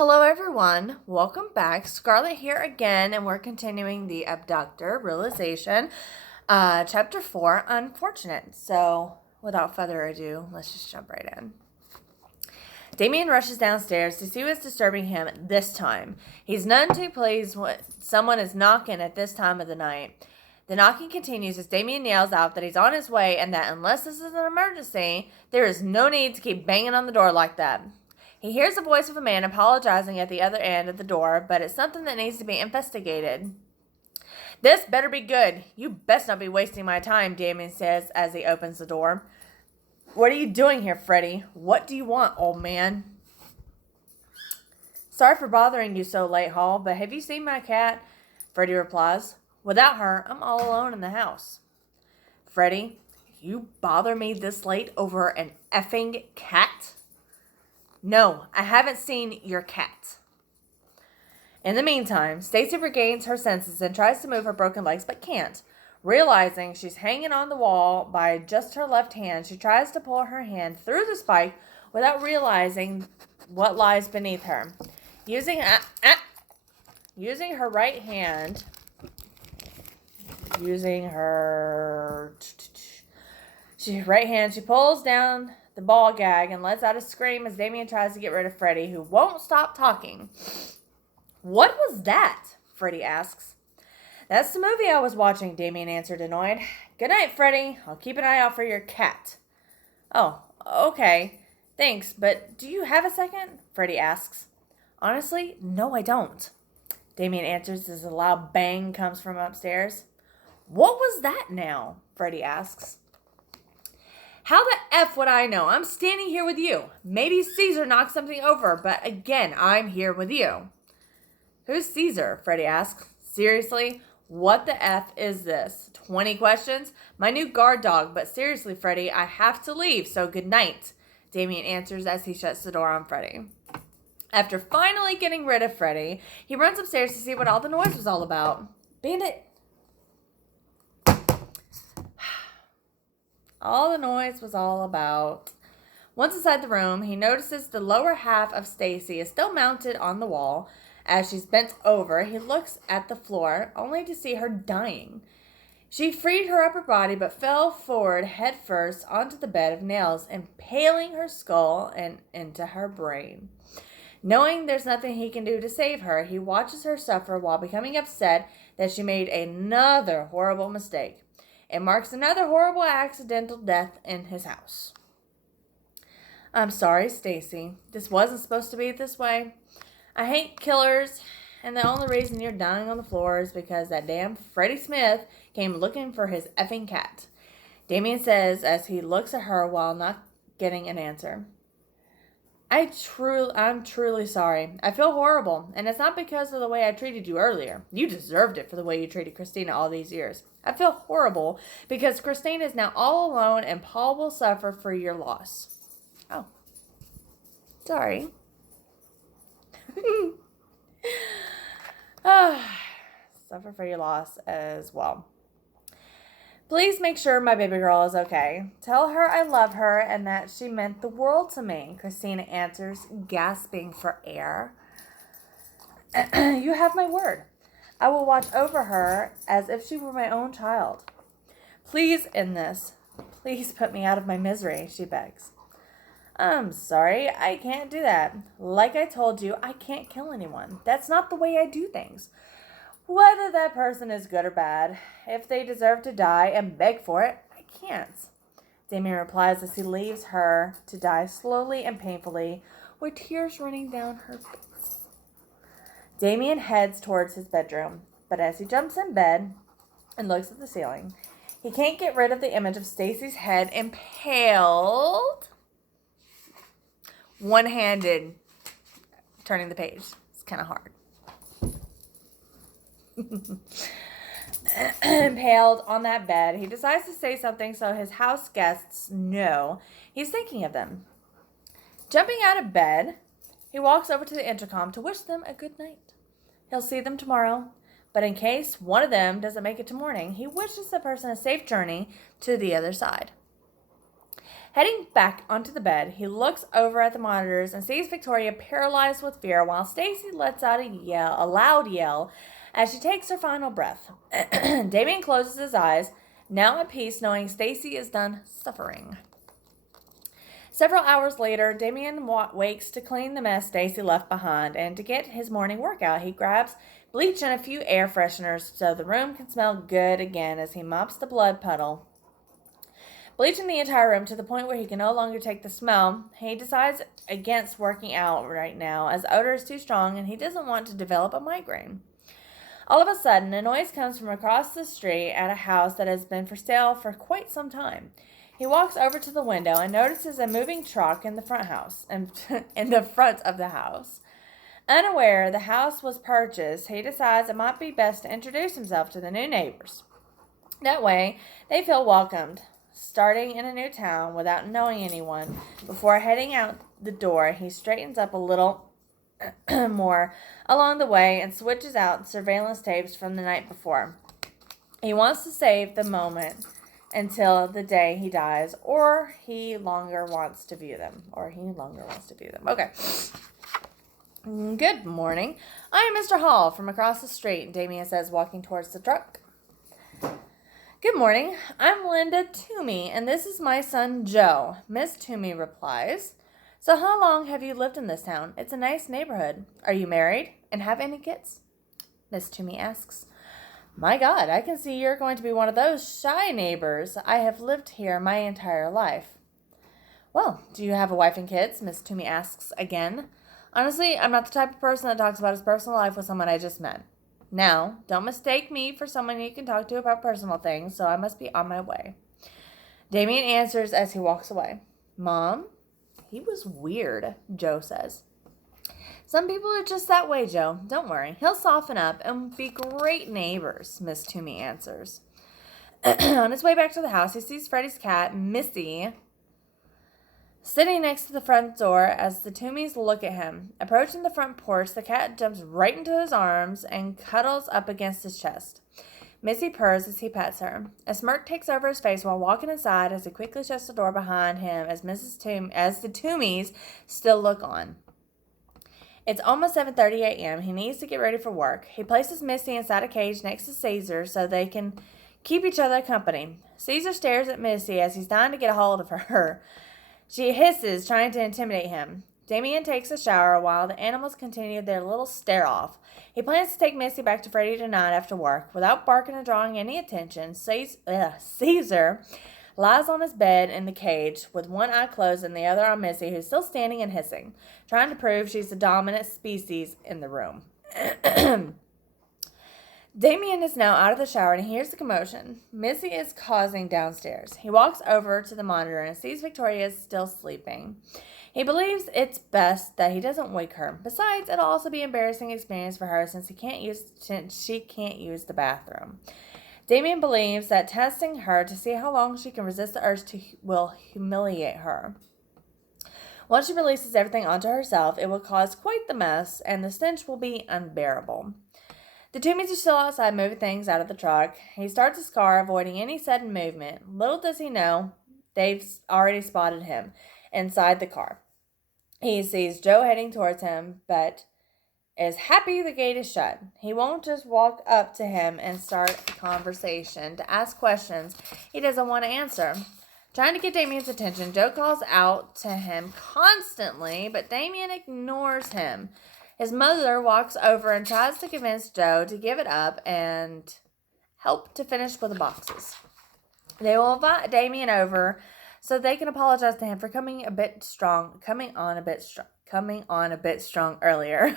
Hello everyone, welcome back. Scarlett here again, and we're continuing the Abductor realization, chapter 4, Unfortunate. So, without further ado, let's just jump right in. Damien rushes downstairs to see what's disturbing him this time. He's none too pleased when someone is knocking at this time of the night. The knocking continues as Damien yells out that he's on his way and that unless this is an emergency, there is no need to keep banging on the door like that. He hears the voice of a man apologizing at the other end of the door, but it's something that needs to be investigated. This better be good. You best not be wasting my time, Damien says as he opens the door. What are you doing here, Freddy? What do you want, old man? Sorry for bothering you so late, Hall, but have you seen my cat? Freddy replies. Without her, I'm all alone in the house. Freddy, you bother me this late over an effing cat? No, I haven't seen your cat. In the meantime, Stacy regains her senses and tries to move her broken legs but can't. Realizing she's hanging on the wall by just her left hand, she tries to pull her hand through the spike without realizing what lies beneath her. Using her right hand, she pulls down the ball gag and lets out a scream as Damien tries to get rid of Freddy, who won't stop talking. What was that? Freddy asks. That's the movie I was watching, Damien answered, annoyed. Good night, Freddy. I'll keep an eye out for your cat. Oh, okay. Thanks, but do you have a second? Freddy asks. Honestly, no, I don't. Damien answers as a loud bang comes from upstairs. What was that now? Freddy asks. How the F would I know? I'm standing here with you. Maybe Caesar knocked something over, but again, I'm here with you. Who's Caesar? Freddy asks. Seriously? What the F is this? 20 questions? My new guard dog, but seriously, Freddy, I have to leave, so good night. Damien answers as he shuts the door on Freddy. After finally getting rid of Freddy, he runs upstairs to see what all the noise was all about. Bandit. All the noise was all about. Once inside the room, he notices the lower half of Stacy is still mounted on the wall. As she's bent over, he looks at the floor, only to see her dying. She freed her upper body, but fell forward headfirst onto the bed of nails, impaling her skull and into her brain. Knowing there's nothing he can do to save her, he watches her suffer while becoming upset that she made another horrible mistake. It marks another horrible accidental death in his house. I'm sorry, Stacy. This wasn't supposed to be this way. I hate killers, and the only reason you're dying on the floor is because that damn Freddy Smith came looking for his effing cat. Damien says as he looks at her while not getting an answer. I'm truly sorry. I feel horrible, and it's not because of the way I treated you earlier. You deserved it for the way you treated Christina all these years. I feel horrible because Christina is now all alone and Paul will suffer for your loss. Oh. Sorry. Suffer for your loss as well. Please make sure my baby girl is okay. Tell her I love her and that she meant the world to me, Christina answers, gasping for air. You have my word. I will watch over her as if she were my own child. Please end this. Please put me out of my misery, she begs. I'm sorry, I can't do that. Like I told you, I can't kill anyone. That's not the way I do things. Whether that person is good or bad, if they deserve to die and beg for it, I can't. Damien replies as he leaves her to die slowly and painfully, with tears running down her face. Damien heads towards his bedroom, but as he jumps in bed and looks at the ceiling, he can't get rid of the image of Stacy's head impaled, one-handed, turning the page. It's kind of hard. Impaled on that bed, he decides to say something so his house guests know he's thinking of them. Jumping out of bed, he walks over to the intercom to wish them a good night. He'll see them tomorrow, but in case one of them doesn't make it to morning, he wishes the person a safe journey to the other side. Heading back onto the bed, he looks over at the monitors and sees Victoria paralyzed with fear while Stacy lets out a loud yell as she takes her final breath. Damien closes his eyes, now at peace knowing Stacy is done suffering. Several hours later, Damien wakes to clean the mess Stacy left behind, and to get his morning workout, he grabs bleach and a few air fresheners so the room can smell good again as he mops the blood puddle. Bleaching the entire room to the point where he can no longer take the smell, he decides against working out right now as the odor is too strong and he doesn't want to develop a migraine. All of a sudden, a noise comes from across the street at a house that has been for sale for quite some time. He walks over to the window and notices a moving truck in the front of the house. Unaware the house was purchased, he decides it might be best to introduce himself to the new neighbors. That way, they feel welcomed. Starting in a new town without knowing anyone, before heading out the door, he straightens up a little more along the way and switches out surveillance tapes from the night before. He wants to save the moment until the day he dies, or he longer wants to view them. Okay. Good morning. I am Mr. Hall from across the street, Damien says, walking towards the truck. Good morning. I'm Linda Toomey, and this is my son, Joe. Miss Toomey replies. So how long have you lived in this town? It's a nice neighborhood. Are you married and have any kids? Miss Toomey asks. My God, I can see you're going to be one of those shy neighbors. I have lived here my entire life. Well, do you have a wife and kids? Miss Toomey asks again. Honestly, I'm not the type of person that talks about his personal life with someone I just met. Now, don't mistake me for someone you can talk to about personal things, so I must be on my way. Damien answers as he walks away. Mom, he was weird, Joe says. Some people are just that way, Joe. Don't worry. He'll soften up and be great neighbors, Miss Toomey answers. On his way back to the house, he sees Freddie's cat, Missy, sitting next to the front door as the Toomeys look at him. Approaching the front porch, the cat jumps right into his arms and cuddles up against his chest. Missy purrs as he pets her. A smirk takes over his face while walking inside as he quickly shuts the door behind him as the Toomeys still look on. It's almost 7:30 a.m. He needs to get ready for work. He places Missy inside a cage next to Caesar so they can keep each other company. Caesar stares at Missy as he's dying to get a hold of her. She hisses, trying to intimidate him. Damien takes a shower while the animals continue their little stare-off. He plans to take Missy back to Freddie tonight after work. Without barking or drawing any attention, Caesar lies on his bed in the cage with one eye closed and the other on Missy, who's still standing and hissing, trying to prove she's the dominant species in the room. Damien is now out of the shower and he hears the commotion Missy is causing downstairs. He walks over to the monitor and sees Victoria is still sleeping. He believes it's best that he doesn't wake her. Besides, it'll also be an embarrassing experience for her since she can't use the bathroom. Damien believes that testing her to see how long she can resist the urge will humiliate her. Once she releases everything onto herself, it will cause quite the mess, and the stench will be unbearable. The Toomeys are still outside moving things out of the truck. He starts his car, avoiding any sudden movement. Little does he know, they've already spotted him inside the car. He sees Joe heading towards him, but is happy the gate is shut. He won't just walk up to him and start a conversation to ask questions he doesn't want to answer. Trying to get Damien's attention, Joe calls out to him constantly, but Damien ignores him. His mother walks over and tries to convince Joe to give it up and help to finish with the boxes. They will invite Damien over so they can apologize to him for coming on a bit strong earlier.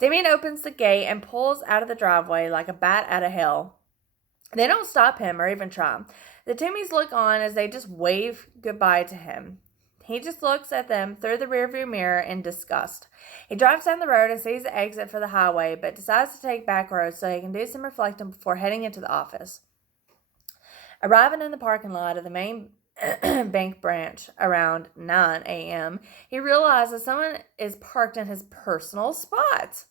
Damien opens the gate and pulls out of the driveway like a bat out of hell. They don't stop him or even try. The Toomeys look on as they just wave goodbye to him. He just looks at them through the rearview mirror in disgust. He drives down the road and sees the exit for the highway, but decides to take back roads so he can do some reflecting before heading into the office. Arriving in the parking lot of the main bank branch around 9 a.m., he realizes someone is parked in his personal spot.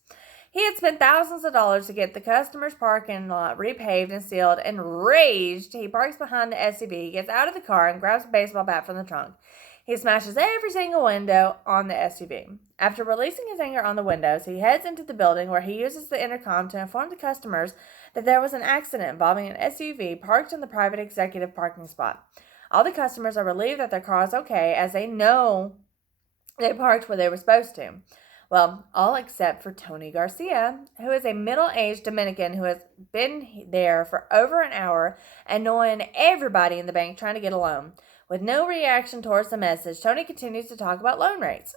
He had spent thousands of dollars to get the customer's parking lot repaved and sealed. Enraged, he parks behind the SUV, gets out of the car, and grabs a baseball bat from the trunk. He smashes every single window on the SUV. After releasing his anger on the windows, he heads into the building where he uses the intercom to inform the customers that there was an accident involving an SUV parked in the private executive parking spot. All the customers are relieved that their car is okay, as they know they parked where they were supposed to. Well, all except for Tony Garcia, who is a middle-aged Dominican who has been there for over an hour, annoying everybody in the bank trying to get a loan. With no reaction towards the message, Tony continues to talk about loan rates.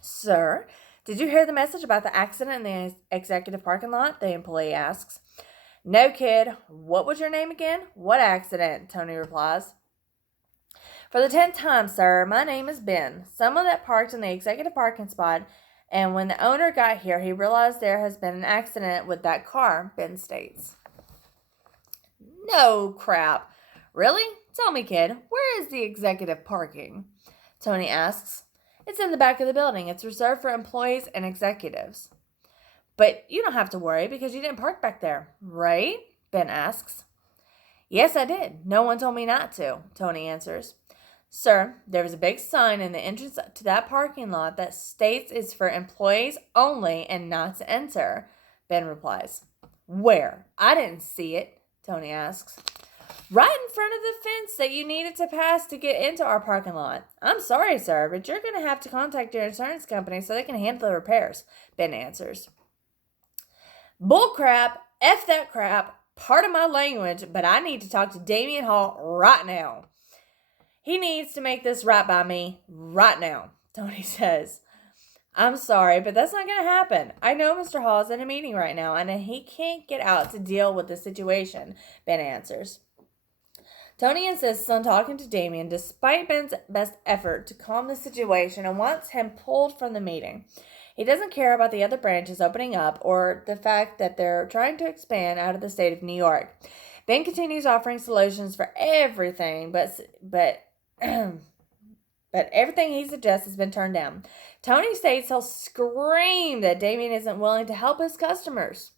Sir, did you hear the message about the accident in the executive parking lot? The employee asks. No, kid. What was your name again? What accident? Tony replies. For the 10th time, sir, my name is Ben. Someone that parked in the executive parking spot, and when the owner got here, he realized there has been an accident with that car, Ben states. No crap. Really? Tell me, kid, where is the executive parking? Tony asks. It's in the back of the building. It's reserved for employees and executives. But you don't have to worry because you didn't park back there, right? Ben asks. Yes, I did. No one told me not to, Tony answers. Sir, there was a big sign in the entrance to that parking lot that states it's for employees only and not to enter, Ben replies. Where? I didn't see it, Tony asks. Right in front of the fence that you needed to pass to get into our parking lot. I'm sorry, sir, but you're going to have to contact your insurance company so they can handle the repairs, Ben answers. Bull crap, F that crap, pardon my language, but I need to talk to Damian Hall right now. He needs to make this right by me right now, Tony says. I'm sorry, but that's not going to happen. I know Mr. Hall is in a meeting right now, and he can't get out to deal with the situation, Ben answers. Tony insists on talking to Damian despite Ben's best effort to calm the situation and wants him pulled from the meeting. He doesn't care about the other branches opening up or the fact that they're trying to expand out of the state of New York. Ben continues offering solutions for everything, but everything he suggests has been turned down. Tony states he'll scream that Damian isn't willing to help his customers.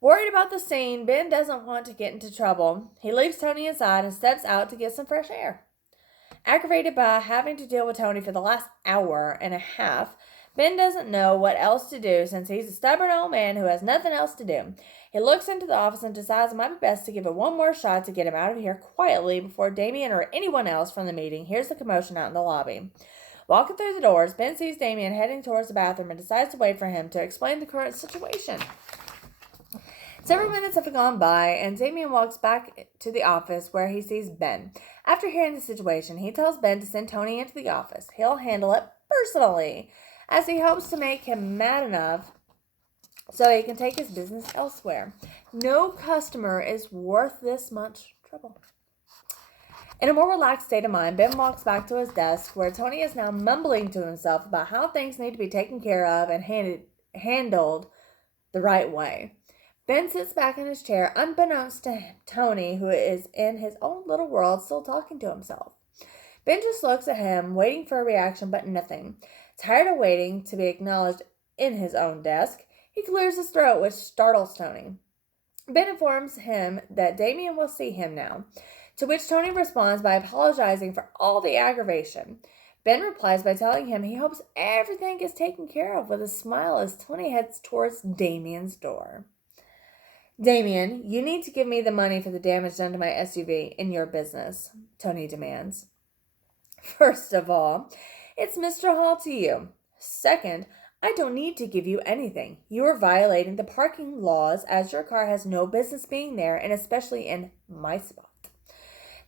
Worried about the scene, Ben doesn't want to get into trouble. He leaves Tony inside and steps out to get some fresh air. Aggravated by having to deal with Tony for the last hour and a half, Ben doesn't know what else to do since he's a stubborn old man who has nothing else to do. He looks into the office and decides it might be best to give it one more shot to get him out of here quietly before Damian or anyone else from the meeting hears the commotion out in the lobby. Walking through the doors, Ben sees Damian heading towards the bathroom and decides to wait for him to explain the current situation. Several minutes have gone by, and Damian walks back to the office where he sees Ben. After hearing the situation, he tells Ben to send Tony into the office. He'll handle it personally, as he hopes to make him mad enough so he can take his business elsewhere. No customer is worth this much trouble. In a more relaxed state of mind, Ben walks back to his desk, where Tony is now mumbling to himself about how things need to be taken care of and handled the right way. Ben sits back in his chair, unbeknownst to Tony, who is in his own little world, still talking to himself. Ben just looks at him, waiting for a reaction, but nothing. Tired of waiting to be acknowledged in his own desk, he clears his throat, which startles Tony. Ben informs him that Damian will see him now, to which Tony responds by apologizing for all the aggravation. Ben replies by telling him he hopes everything is taken care of with a smile as Tony heads towards Damian's door. Damian, you need to give me the money for the damage done to my SUV in your business, Tony demands. First of all, it's Mr. Hall to you. Second, I don't need to give you anything. You are violating the parking laws as your car has no business being there, and especially in my spot.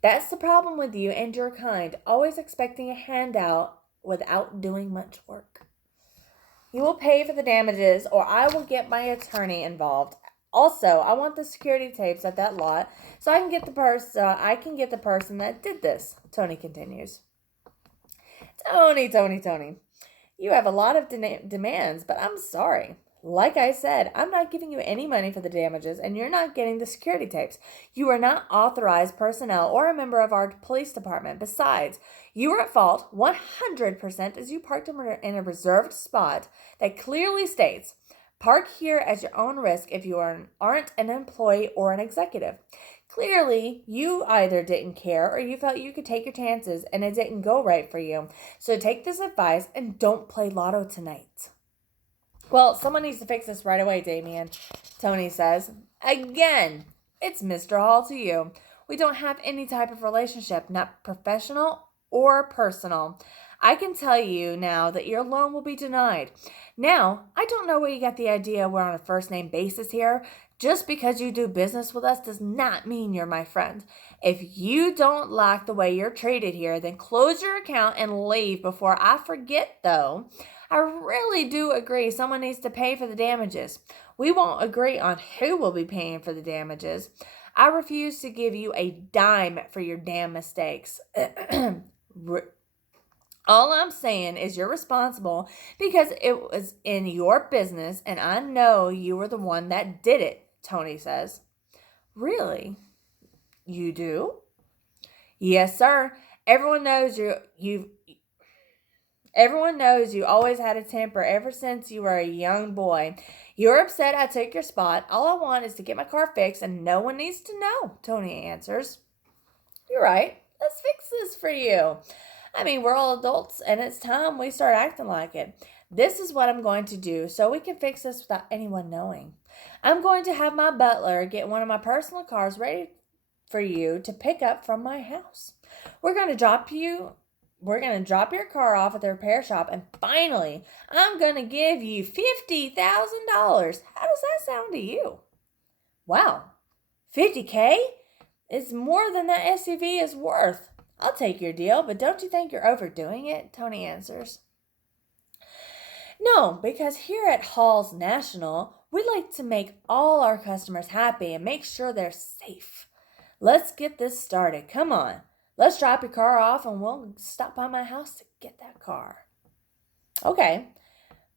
That's the problem with you and your kind, always expecting a handout without doing much work. You will pay for the damages, or I will get my attorney involved. Also, I want the security tapes at that lot so I can get the person that did this, Tony continues. Tony. You have a lot of demands, but I'm sorry. Like I said, I'm not giving you any money for the damages, and you're not getting the security tapes. You are not authorized personnel or a member of our police department. Besides, you are at fault 100% as you parked in a reserved spot that clearly states, park here at your own risk if you aren't an employee or an executive. Clearly, you either didn't care or you felt you could take your chances and it didn't go right for you. So take this advice and don't play lotto tonight. Well, someone needs to fix this right away, Damien, Tony says. Again, it's Mr. Hall to you. We don't have any type of relationship, not professional or personal. I can tell you now that your loan will be denied. Now, I don't know where you got the idea we're on a first name basis here. Just because you do business with us does not mean you're my friend. If you don't like the way you're treated here, then close your account and leave before I forget, though. I really do agree someone needs to pay for the damages. We won't agree on who will be paying for the damages. I refuse to give you a dime for your damn mistakes. All I'm saying is you're responsible because it was in your business and I know you were the one that did it, Tony says. Really? You do? Yes, sir. Everyone knows you always had a temper ever since you were a young boy. You're upset I took your spot. All I want is to get my car fixed and no one needs to know, Tony answers. You're right. Let's fix this for you. I mean, we're all adults and it's time we start acting like it. This is what I'm going to do so we can fix this without anyone knowing. I'm going to have my butler get one of my personal cars ready for you to pick up from my house. We're going to drop your car off at the repair shop, and finally, I'm going to give you $50,000. How does that sound to you? Wow, $50K? It's more than that SUV is worth. I'll take your deal, but don't you think you're overdoing it? Tony answers. No, because here at Halls National, we like to make all our customers happy and make sure they're safe. Let's get this started. Come on. Let's drop your car off and we'll stop by my house to get that car. Okay,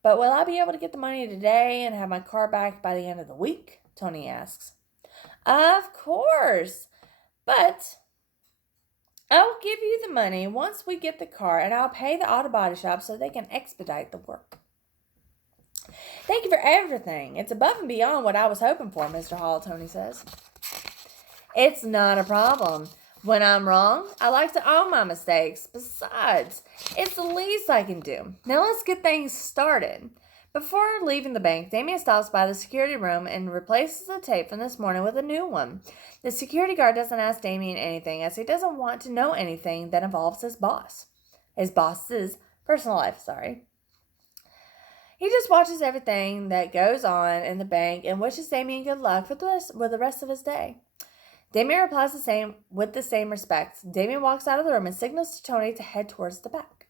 but will I be able to get the money today and have my car back by the end of the week? Tony asks. Of course, but I'll give you the money once we get the car and I'll pay the auto body shop so they can expedite the work. Thank you for everything. It's above and beyond what I was hoping for, Mr. Hall, Tony says. It's not a problem. When I'm wrong, I like to own my mistakes. Besides, it's the least I can do. Now let's get things started. Before leaving the bank, Damien stops by the security room and replaces the tape from this morning with a new one. The security guard doesn't ask Damien anything as he doesn't want to know anything that involves his boss. His boss's personal life, He just watches everything that goes on in the bank and wishes Damien good luck with the rest of his day. Damien replies with the same respect. Damien walks out of the room and signals to Tony to head towards the back.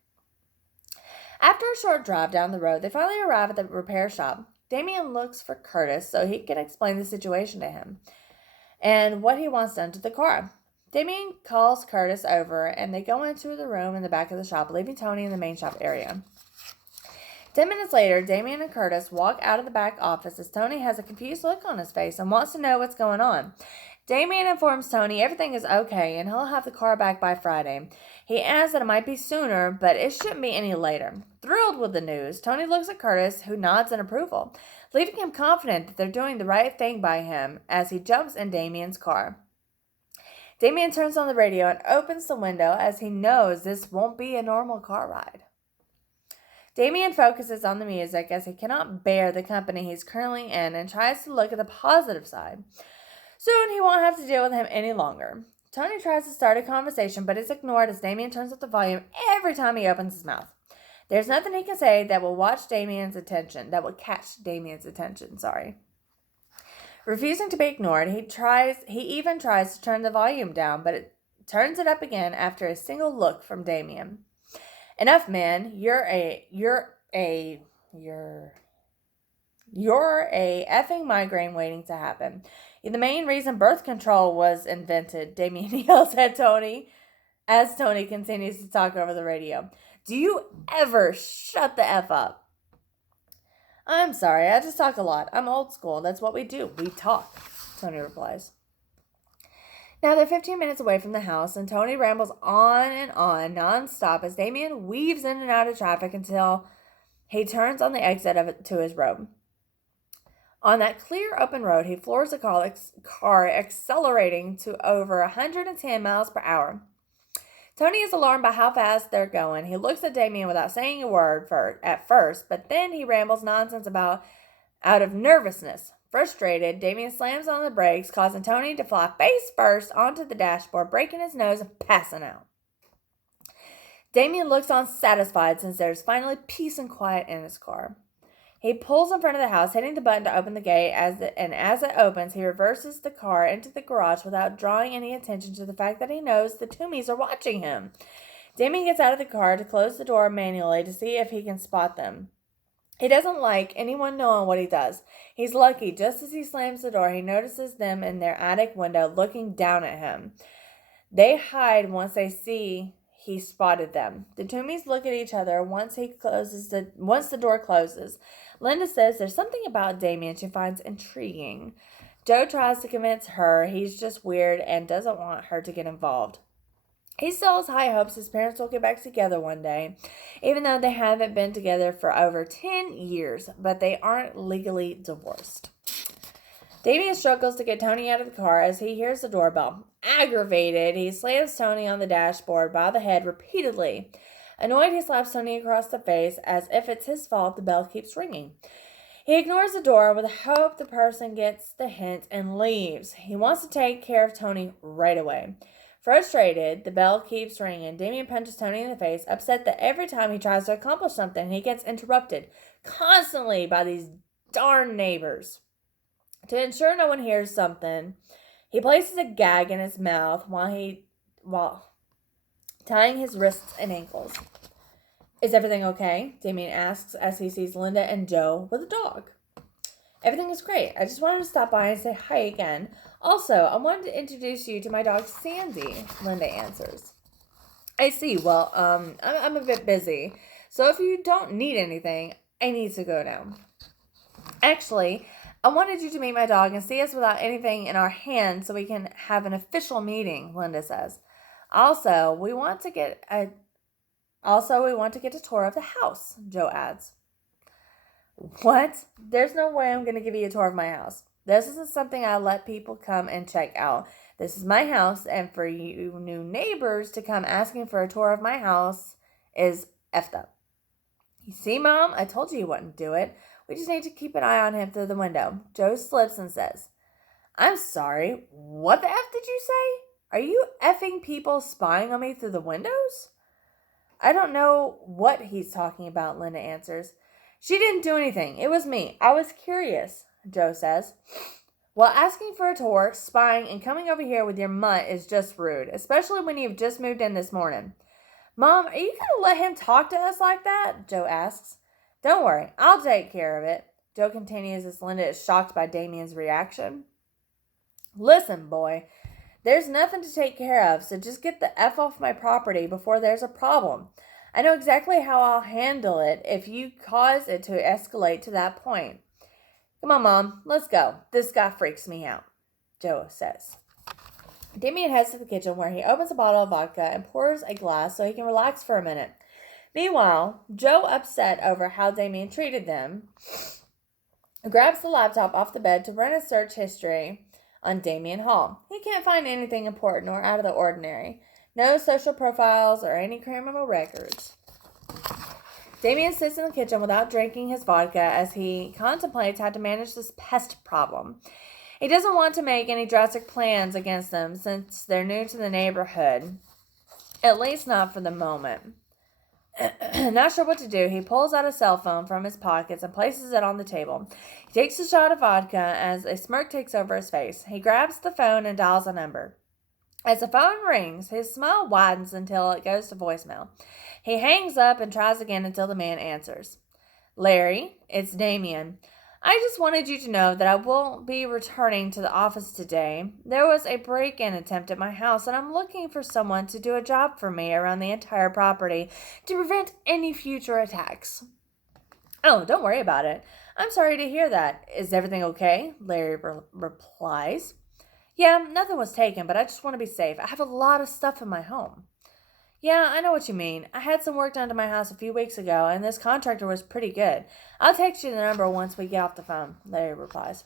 After a short drive down the road, they finally arrive at the repair shop. Damien looks for Curtis so he can explain the situation to him and what he wants done to the car. Damien calls Curtis over and they go into the room in the back of the shop, leaving Tony in the main shop area. 10 minutes later, Damien and Curtis walk out of the back office as Tony has a confused look on his face and wants to know what's going on. Damien informs Tony everything is okay and he'll have the car back by Friday. He adds that it might be sooner, but it shouldn't be any later. Thrilled with the news, Tony looks at Curtis, who nods in approval, leaving him confident that they're doing the right thing by him as he jumps in Damien's car. Damien turns on the radio and opens the window as he knows this won't be a normal car ride. Damien focuses on the music as he cannot bear the company he's currently in and tries to look at the positive side. Soon he won't have to deal with him any longer. Tony tries to start a conversation, but is ignored as Damien turns up the volume every time he opens his mouth. There's nothing he can say that will catch Damien's attention, Refusing to be ignored, he even tries to turn the volume down, but it turns it up again after a single look from Damien. Enough, man. You're a effing migraine waiting to happen. You're the main reason birth control was invented, Damien yells at Tony as Tony continues to talk over the radio. Do you ever shut the F up? I'm sorry, I just talk a lot. I'm old school. That's what we do. We talk, Tony replies. Now they're 15 minutes away from the house, and Tony rambles on and on nonstop as Damien weaves in and out of traffic until he turns on the exit of it to his road. On that clear open road, he floors the car accelerating to over 110 miles per hour. Tony is alarmed by how fast they're going. He looks at Damien without saying a word at first, but then he rambles nonsense out of nervousness. Frustrated, Damien slams on the brakes, causing Tony to fly face first onto the dashboard, breaking his nose and passing out. Damien looks unsatisfied since there's finally peace and quiet in his car. He pulls in front of the house, hitting the button to open the gate, as it opens, he reverses the car into the garage without drawing any attention to the fact that he knows the Toomies are watching him. Damien gets out of the car to close the door manually to see if he can spot them. He doesn't like anyone knowing what he does. He's lucky. Just as he slams the door, he notices them in their attic window looking down at him. They hide once they see he spotted them. The Toomies look at each other once the door closes. Linda says there's something about Damien she finds intriguing. Joe tries to convince her he's just weird and doesn't want her to get involved. He still has high hopes his parents will get back together one day, even though they haven't been together for over 10 years, but they aren't legally divorced. Damien struggles to get Tony out of the car as he hears the doorbell. Aggravated, he slams Tony on the dashboard by the head repeatedly. Annoyed, he slaps Tony across the face as if it's his fault the bell keeps ringing. He ignores the door with hope the person gets the hint and leaves. He wants to take care of Tony right away. Frustrated, the bell keeps ringing. Damien punches Tony in the face, upset that every time he tries to accomplish something, he gets interrupted constantly by these darn neighbors. To ensure no one hears something, he places a gag in his mouth while tying his wrists and ankles. Is everything okay? Damien asks as he sees Linda and Joe with a dog. Everything is great. I just wanted to stop by and say hi again. Also, I wanted to introduce you to my dog Sandy, Linda answers. I see. Well, I'm a bit busy. So if you don't need anything, I need to go now. Actually, I wanted you to meet my dog and see us without anything in our hands so we can have an official meeting, Linda says. Also, we want to get a tour of the house, Joe adds. What? There's no way I'm going to give you a tour of my house. This isn't something I let people come and check out. This is my house, and for you new neighbors to come asking for a tour of my house is effed up. You see, Mom? I told you wouldn't do it. We just need to keep an eye on him through the window. Joe slips and says, I'm sorry. What the F did you say? Are you effing people spying on me through the windows? I don't know what he's talking about, Linda answers. She didn't do anything. It was me. I was curious, Joe says. Well, asking for a tour, spying, and coming over here with your mutt is just rude, especially when you've just moved in this morning. Mom, are you going to let him talk to us like that? Joe asks. Don't worry. I'll take care of it. Joe continues as Linda is shocked by Damien's reaction. Listen, boy. There's nothing to take care of, so just get the F off my property before there's a problem. I know exactly how I'll handle it if you cause it to escalate to that point. Come on, Mom, let's go. This guy freaks me out, Joe says. Damien heads to the kitchen where he opens a bottle of vodka and pours a glass so he can relax for a minute. Meanwhile, Joe, upset over how Damien treated them, grabs the laptop off the bed to run a search history on Damien Hall. He can't find anything important or out of the ordinary. No social profiles or any criminal records. Damien sits in the kitchen without drinking his vodka as he contemplates how to manage this pest problem. He doesn't want to make any drastic plans against them since they're new to the neighborhood. At least not for the moment. Not sure what to do, he pulls out a cell phone from his pockets and places it on the table. He takes a shot of vodka as a smirk takes over his face. He grabs the phone and dials a number. As the phone rings, his smile widens until it goes to voicemail. He hangs up and tries again until the man answers. Larry, it's Damien. I just wanted you to know that I won't be returning to the office today. There was a break-in attempt at my house, and I'm looking for someone to do a job for me around the entire property to prevent any future attacks. Oh, don't worry about it. I'm sorry to hear that. Is everything okay? Larry replies. Yeah, nothing was taken, but I just want to be safe. I have a lot of stuff in my home. Yeah, I know what you mean. I had some work done to my house a few weeks ago, and this contractor was pretty good. I'll text you the number once we get off the phone, Larry replies.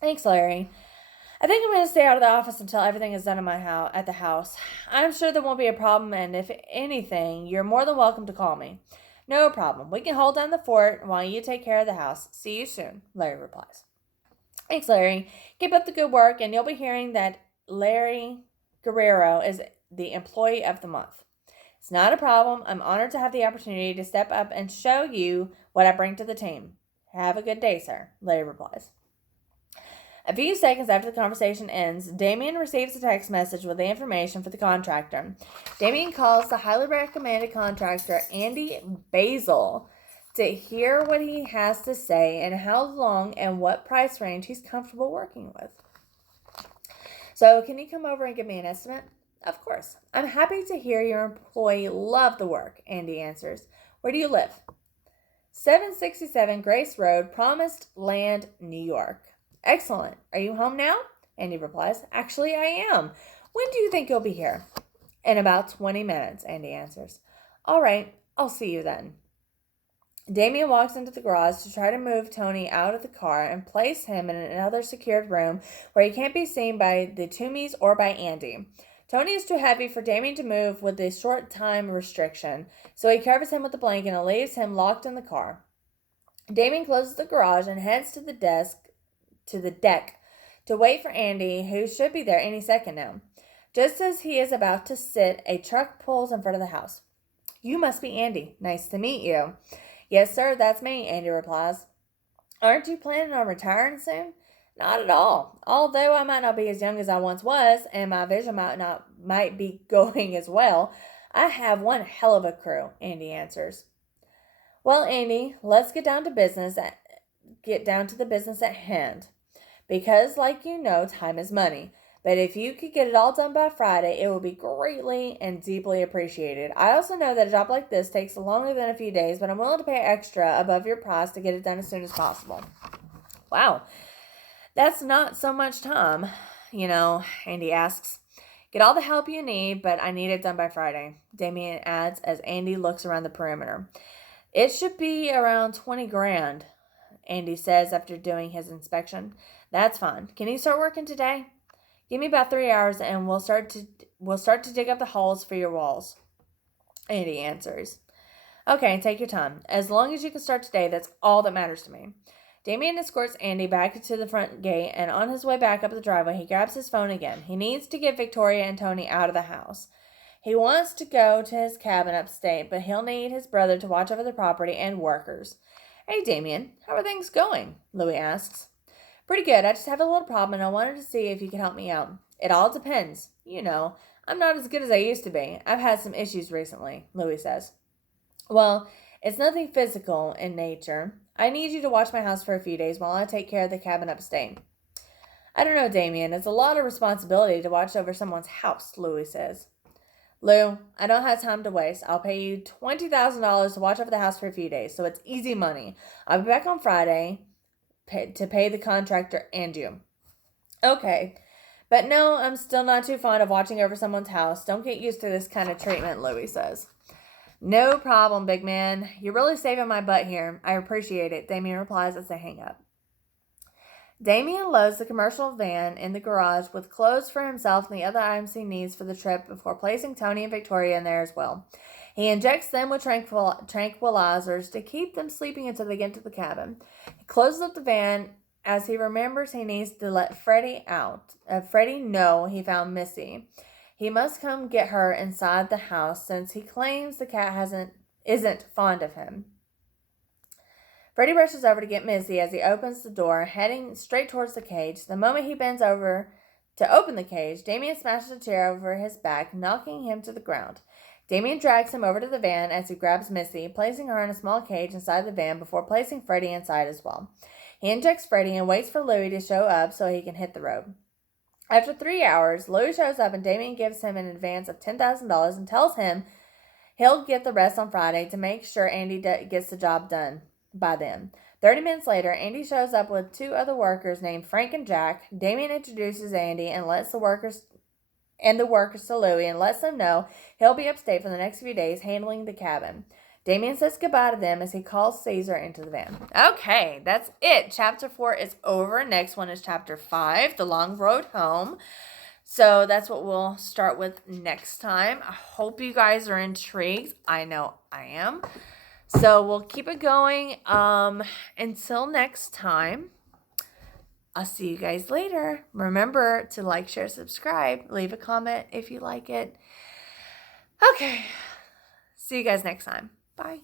Thanks, Larry. I think I'm going to stay out of the office until everything is done in my house at the house. I'm sure there won't be a problem, and if anything, you're more than welcome to call me. No problem. We can hold down the fort while you take care of the house. See you soon, Larry replies. Thanks, Larry. Keep up the good work, and you'll be hearing that Larry Guerrero is the employee of the month. It's not a problem. I'm honored to have the opportunity to step up and show you what I bring to the team. Have a good day, sir, Larry replies. A few seconds after the conversation ends, Damien receives a text message with the information for the contractor. Damien calls the highly recommended contractor, Andy Basil, to hear what he has to say and how long and what price range he's comfortable working with. So, can you come over and give me an estimate? Of course. I'm happy to hear your employee loved the work, Andy answers. Where do you live? 767 Grace Road, Promised Land, New York. Excellent. Are you home now? Andy replies. Actually, I am. When do you think you'll be here? In about 20 minutes, Andy answers. All right, I'll see you then. Damien walks into the garage to try to move Tony out of the car and place him in another secured room where he can't be seen by the Toomeys or by Andy. Tony is too heavy for Damien to move with the short time restriction, so he covers him with a blanket and leaves him locked in the car. Damien closes the garage and heads to the deck to wait for Andy, who should be there any second now. Just as he is about to sit, a truck pulls in front of the house. You must be Andy. Nice to meet you. Yes, sir, that's me, Andy replies. Aren't you planning on retiring soon? Not at all. Although I might not be as young as I once was, and my vision might be going as well, I have one hell of a crew, Andy answers. Well, Andy, let's get down to the business at hand. Because, like you know, time is money. But if you could get it all done by Friday, it would be greatly and deeply appreciated. I also know that a job like this takes longer than a few days, but I'm willing to pay extra above your price to get it done as soon as possible. Wow, that's not so much time, Andy asks. Get all the help you need, but I need it done by Friday, Damien adds as Andy looks around the perimeter. It should be around 20 grand, Andy says after doing his inspection. That's fine. Can you start working today? Give me about 3 hours and we'll start to dig up the holes for your walls, Andy answers. Okay, take your time. As long as you can start today, that's all that matters to me. Damien escorts Andy back to the front gate, and on his way back up the driveway, he grabs his phone again. He needs to get Victoria and Tony out of the house. He wants to go to his cabin upstate, but he'll need his brother to watch over the property and workers. Hey, Damien, how are things going? Louis asks. Pretty good. I just have a little problem, and I wanted to see if you could help me out. It all depends. I'm not as good as I used to be. I've had some issues recently, Louis says. Well, it's nothing physical in nature. I need you to watch my house for a few days while I take care of the cabin upstate. I don't know, Damien. It's a lot of responsibility to watch over someone's house, Louis says. Lou, I don't have time to waste. I'll pay you $20,000 to watch over the house for a few days, so it's easy money. I'll be back on Friday to pay the contractor and you. Okay, but no, I'm still not too fond of watching over someone's house. Don't get used to this kind of treatment, Louis says. No problem, big man. You're really saving my butt here. I appreciate it, Damien replies as they hang up. Damien loads the commercial van in the garage with clothes for himself and the other items he needs for the trip before placing Tony and Victoria in there as well. He injects them with tranquilizers to keep them sleeping until they get to the cabin. He closes up the van as he remembers he needs to let Freddie know he found Missy. He must come get her inside the house since he claims the cat isn't fond of him. Freddie rushes over to get Missy as he opens the door, heading straight towards the cage. The moment he bends over to open the cage, Damien smashes a chair over his back, knocking him to the ground. Damien drags him over to the van as he grabs Missy, placing her in a small cage inside the van before placing Freddie inside as well. He injects Freddie and waits for Louis to show up so he can hit the road. After 3 hours, Louis shows up and Damien gives him an advance of $10,000 and tells him he'll get the rest on Friday to make sure Andy gets the job done. by them. 30 minutes later, Andy shows up with 2 other workers named Frank and Jack. Damien introduces Andy and lets the workers to Louie and lets them know he'll be upstate for the next few days handling the cabin. Damien says goodbye to them as he calls Caesar into the van. Okay, that's it. Chapter 4 is over. Next one is Chapter 5, The Long Road Home. So that's what we'll start with next time. I hope you guys are intrigued. I know I am. So we'll keep it going. Until next time, I'll see you guys later. Remember to like, share, subscribe. Leave a comment if you like it. Okay. See you guys next time. Bye.